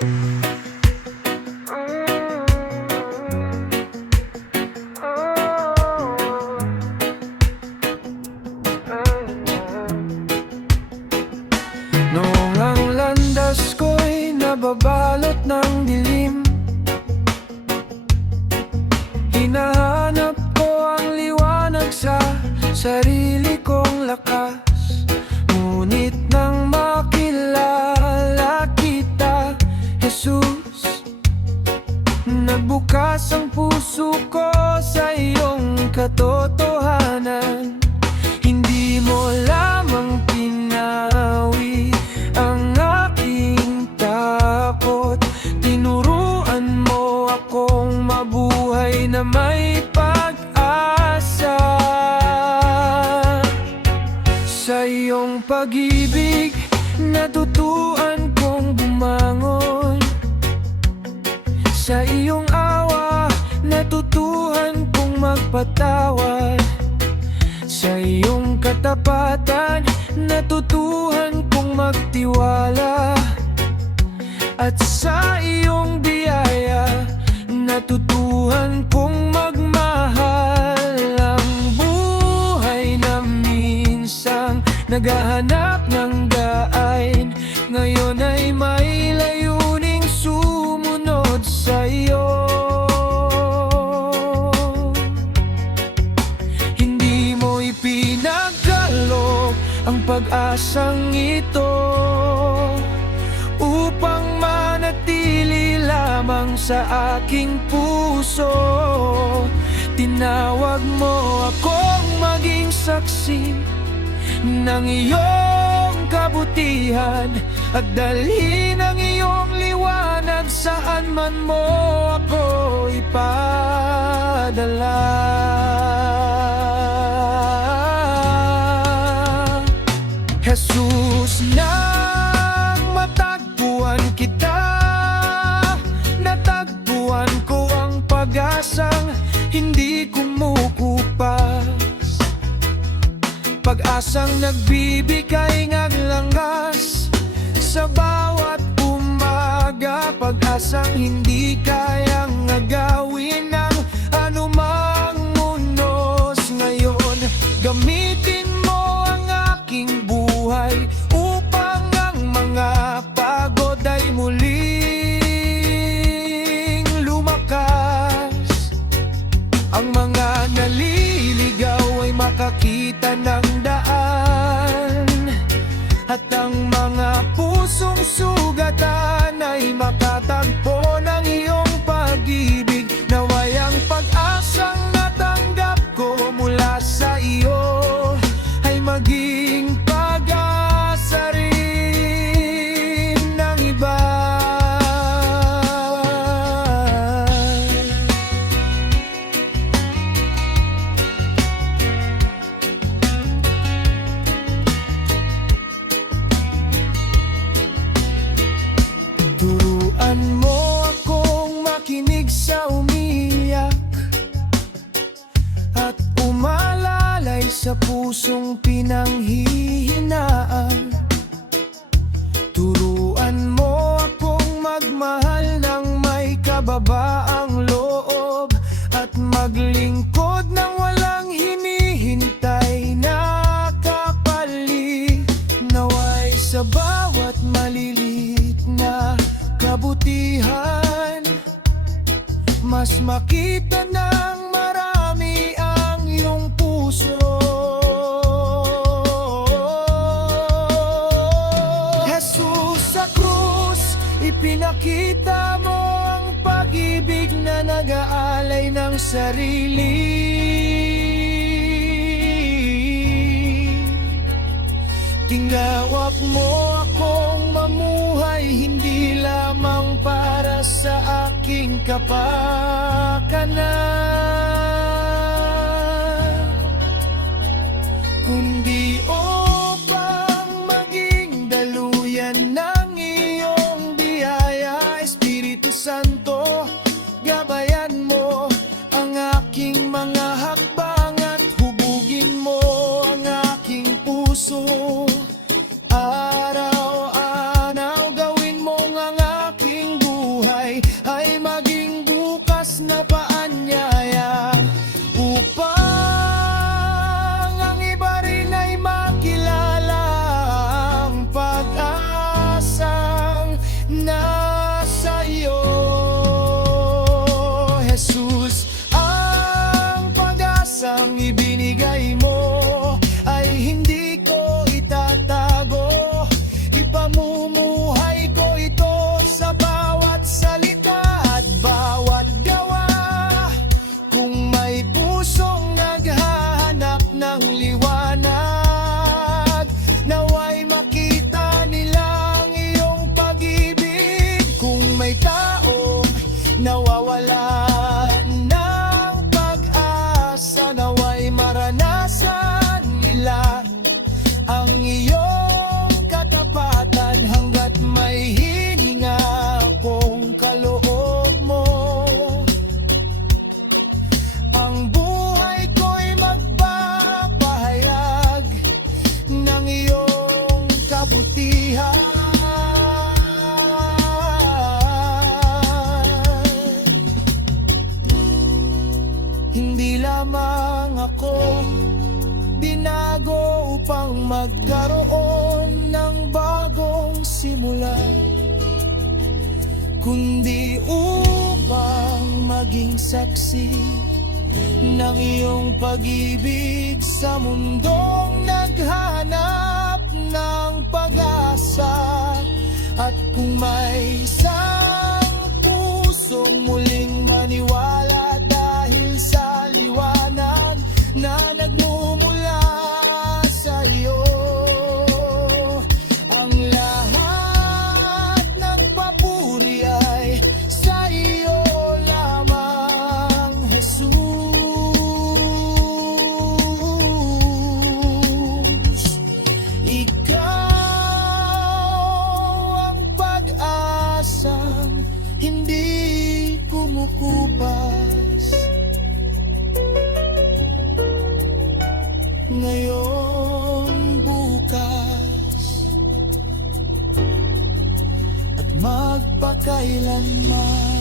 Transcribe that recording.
Noong ang landas ko'y nababalot ng dilim, hinahanap ko ang liwanag sa sarili kong lakas. Ngunit nang makilala kita, Jesus, nagbukas ang puso ko sa iyong katotohanan. Hindi mo lamang pinawi ang aking takot, tinuruan mo akong mabuhay na may pag-asa. Sa iyong pag-ibig, natutuhan kong bumangon. Sa iyong awa, natutuhan kong magpatawad. Sa iyong katapatan, natutuhan kong magtiwala. At sa iyong biyaya, natutuhan kong magmahal. Ang buhay na minsang naghahanap ng daan, ngayon ay may layuning sumunod sa iyo. Hindi mo ipinagkaloob ang pag-asang ito upang manatili lamang sa aking puso. Tinawag mo akong maging saksi ng iyong kabutihan at dalhin ang iyong liwanag saan man mo ako ipadala. Jesus, nang matagpuan kita, natagpuan ko ang pag-asang hindi kumukupas, pag-asang nagbibigay ng langas sa bawat umaga, pag-asang hindi kayang agawin ng anumang unos. Ngayon, gamitin mo ang aking buhay upang ang mga pagod ay muling lumakas. Ang mga naliligaw ay makakita ng daan, at ang mga pusong sugatan ay makatagpo ng iyong pag-ibig. Naway ang pag-asang natanggap ko mula sa iyo ay maging pag-asa rin ng iba. Turuan mo akong makinig sa umiyak at umalalay sa pusong pinanghihinaan. Turuan mo akong magmahal ng may kababaang loob at maglingkod ng walang hinihintay na kapalit. Naway sa bawat malilit na kabutihan, mas makita ng marami ang iyong puso. Jesus, sa krus, ipinakita mo ang pag-ibig na nag-aalay ng sarili. Tinawag mo akong mamuhay hindi lamang para sa aking kapakanan, kundi upang maging daluyan ng iyong biyaya. Espiritu Santo, gabayan mo ang aking mga hakbang at hubugin mo ang aking puso. Araw-araw gawin mo ang aking magkaroon ng bagong simula, kundi upang maging saksi ng iyong pag-ibig sa mundong naghanap ng pag-asa. At kung may isang pusong muling maniwala dahil sa liwanag na nagmumula sa iyo, ang lahat ng papuri ay sa iyo lamang, Jesus. Ikaw ang pag-asang hindi kumukupas, ngayon, bukas, at magpakailanman.